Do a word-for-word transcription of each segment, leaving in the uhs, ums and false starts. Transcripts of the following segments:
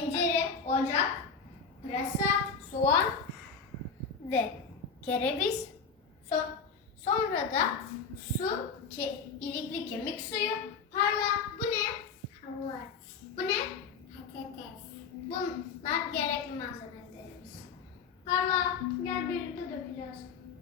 tencere, ocak, pırasa, soğan ve kereviz. So sonra da su, ke ilikli kemik suyu. Parla, bu ne? Havuç. Bu ne? Patates. Bunlar gerekli malzemelerimiz. Parla, gel birlikte dökeceğiz.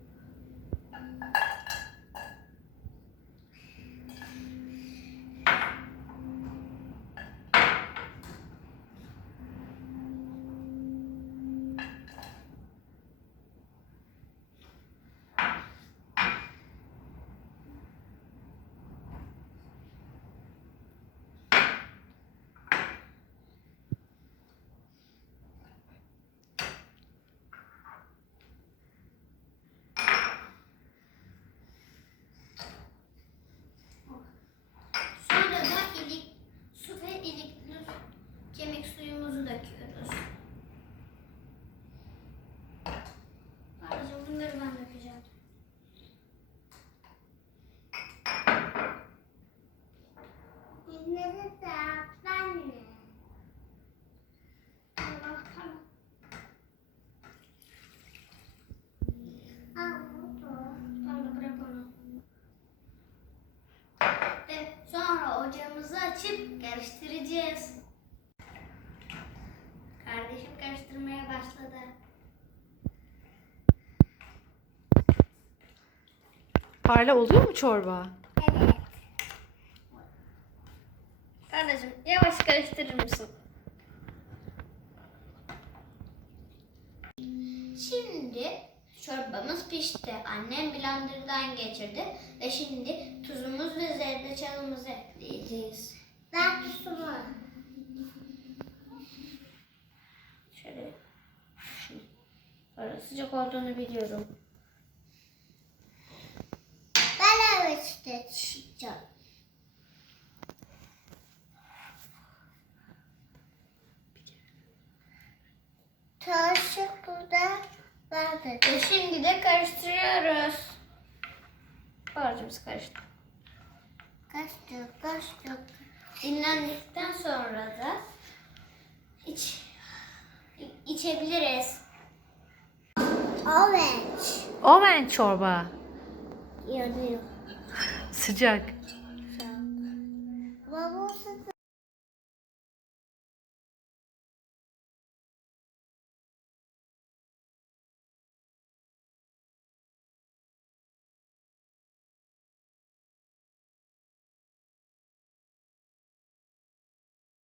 Sonra da ilik, su ve ilikli kemik suyumuzu döküyoruz. Pardon, bunları ben dökeceğim. Bunları da ben mi? Tamam, tamam. Al bu. Tamam, bırak onu. Ve sonra ocağımızı açıp karıştıracağız. Kardeşim karıştırmaya başladı. Parla, oluyor mu çorba? Evet. Kardeşim yavaş karıştırır mısın? Şimdi çorbamız pişti. Annem blenderdan geçirdi ve şimdi tuzumuz ve zerdeçalımızı ekleyeceğiz. Ben tuzumu. Şöyle. Şimdi. Böyle sıcak olduğunu biliyorum. Ben avuçta çıkacağım. Turşu burada vardır. Ve şimdi de karıştırıyoruz. Harcımız karıştı. Kaçtık, kaçtık. Dinlendikten sonra da iç, içebiliriz. Orange. Oven çorba. Yanıyor. Sıcak.